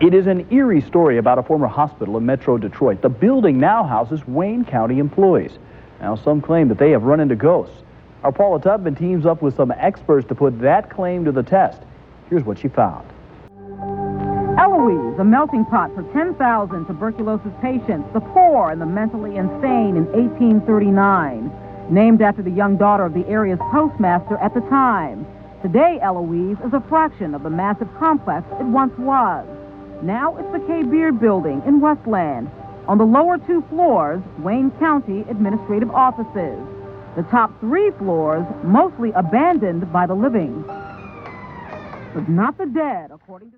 It is an eerie story about a former hospital in Metro Detroit. The building now houses Wayne County employees. Now, some claim that they have run into ghosts. Our Paula Tubman teams up with some experts to put that claim to the test. Here's what she found. Eloise, a melting pot for 10,000 tuberculosis patients, the poor and the mentally insane in 1839. Named after the young daughter of the area's postmaster at the time. Today, Eloise is a fraction of the massive complex it once was. Now it's the K. Beard Building in Westland. On the lower 2 floors, Wayne County administrative offices. The top 3 floors, mostly abandoned by the living. But not the dead, according to...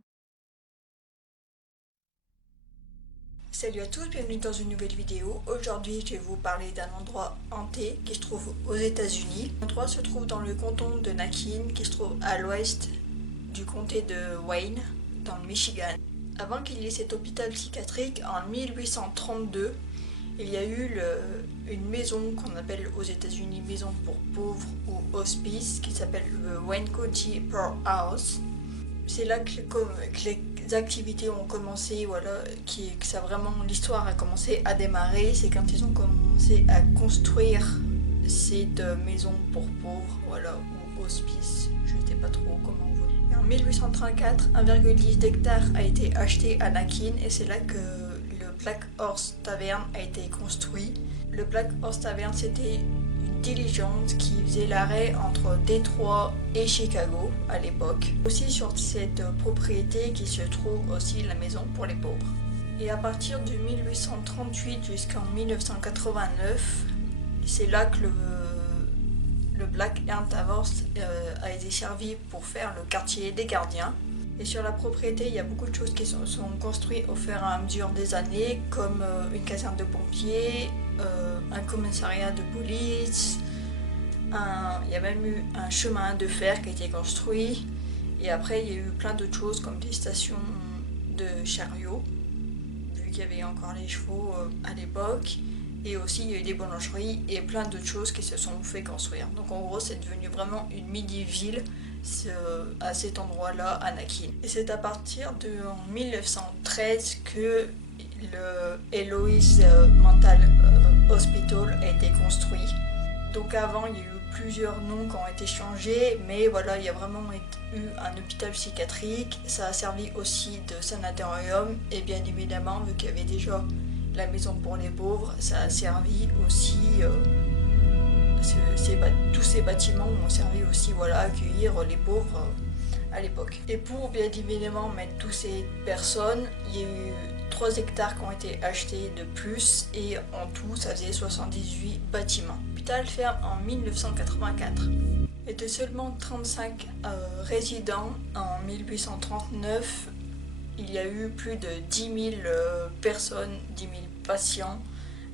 Salut à tous, bienvenue dans une nouvelle vidéo. Aujourd'hui, je vais vous parler d'un endroit hanté qui se trouve aux États-Unis. L'endroit se trouve dans le canton de Nakin, qui se trouve à l'ouest du comté de Wayne, dans le Michigan. Avant qu'il y ait cet hôpital psychiatrique, en 1832, il y a eu une maison qu'on appelle aux États-Unis maison pour pauvres ou hospice, qui s'appelle le Wayne County Poor House. C'est là que les activités ont commencé, voilà, que ça vraiment l'histoire a commencé à démarrer. C'est quand ils ont commencé à construire cette maison pour pauvres, voilà, ou hospice, je ne sais pas trop comment vous. Et en 1834, 1,10 d'hectares a été acheté à Nakin et c'est là que le Black Horse Tavern a été construit. Le Black Horse Tavern, c'était une diligence qui faisait l'arrêt entre Détroit et Chicago à l'époque. Aussi sur cette propriété qui se trouve aussi la maison pour les pauvres. Et à partir de 1838 jusqu'en 1989, c'est là que le Black Horse Tavern a été servi pour faire le quartier des gardiens. Et sur la propriété, il y a beaucoup de choses qui sont construites au fur et à mesure des années, comme une caserne de pompiers, un commissariat de police, il y a même eu un chemin de fer qui a été construit. Et après, il y a eu plein d'autres choses comme des stations de chariots, vu qu'il y avait encore les chevaux à l'époque. Et aussi, il y a eu des boulangeries et plein d'autres choses qui se sont fait construire. Donc en gros, c'est devenu vraiment une mini-ville à cet endroit-là, à Nakin. Et c'est à partir de 1913 que le Eloise Mental Hospital a été construit. Donc avant, il y a eu plusieurs noms qui ont été changés, mais voilà, il y a vraiment eu un hôpital psychiatrique. Ça a servi aussi de sanatorium et bien évidemment, vu qu'il y avait déjà la maison pour les pauvres, ça a servi aussi, tous ces bâtiments ont servi aussi, voilà, à accueillir les pauvres à l'époque. Et pour bien évidemment mettre toutes ces personnes, il y a eu 3 hectares qui ont été achetés de plus et en tout ça faisait 78 bâtiments. L'hôpital ferme en 1984. Et de seulement 35 résidents en 1839, il y a eu plus de 10 000 personnes, 10 000 patients,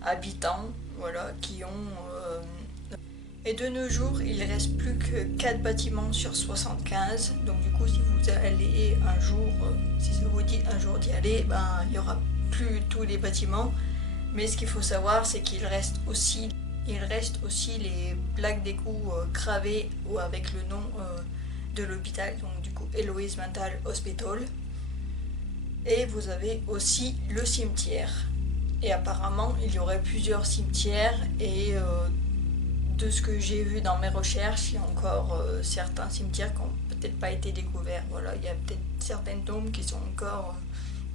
habitants, voilà, qui ont... Et de nos jours, il ne reste plus que 4 bâtiments sur 75. Donc du coup, si vous allez un jour, si ça vous dit un jour d'y aller, il n'y aura plus tous les bâtiments. Mais ce qu'il faut savoir, c'est qu'il reste aussi les plaques d'égout gravées ou avec le nom de l'hôpital, donc du coup Eloise Mental Hospital. Et vous avez aussi le cimetière. Et apparemment, il y aurait plusieurs cimetières. Et de ce que j'ai vu dans mes recherches, il y a encore certains cimetières qui n'ont peut-être pas été découverts. Voilà, il y a peut-être certaines tombes qui sont encore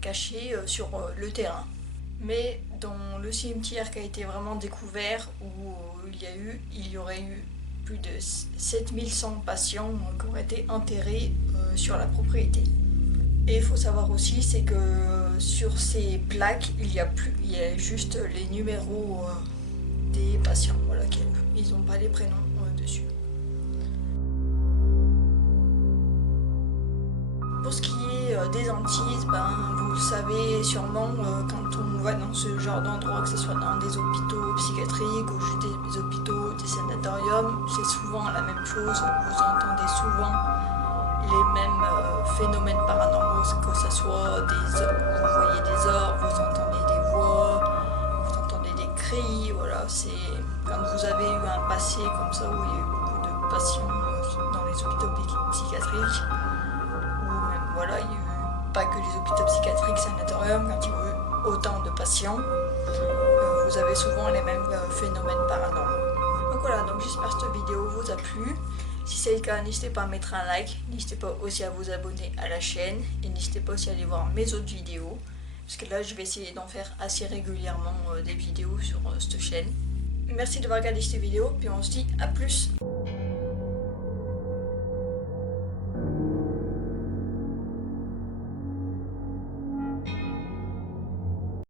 cachées sur le terrain. Mais dans le cimetière qui a été vraiment découvert, où il y aurait eu plus de 7100 patients qui auraient été enterrés sur la propriété. Et il faut savoir aussi, c'est que sur ces plaques, il y a juste les numéros des patients. Voilà, ils n'ont pas les prénoms dessus. Pour ce qui est des hantises, vous le savez sûrement, quand on va dans ce genre d'endroit, que ce soit dans des hôpitaux psychiatriques ou juste des hôpitaux, des sanatoriums, c'est souvent la même chose. Vous entendez souvent les mêmes phénomènes paranormaux, que ce soit vous voyez des orbes, vous entendez des voix, vous entendez des cris, voilà, c'est quand vous avez eu un passé comme ça où il y a eu beaucoup de patients dans les hôpitaux psychiatriques, ou même voilà, il y a eu pas que les hôpitaux psychiatriques, sanatoriums, quand il y a autant de patients, vous avez souvent les mêmes phénomènes paranormaux. Donc voilà, donc j'espère que cette vidéo vous a plu. Si c'est le cas, n'hésitez pas à mettre un like, n'hésitez pas aussi à vous abonner à la chaîne et n'hésitez pas aussi à aller voir mes autres vidéos. Parce que là, je vais essayer d'en faire assez régulièrement des vidéos sur cette chaîne. Merci d'avoir regardé cette vidéo, puis on se dit à plus.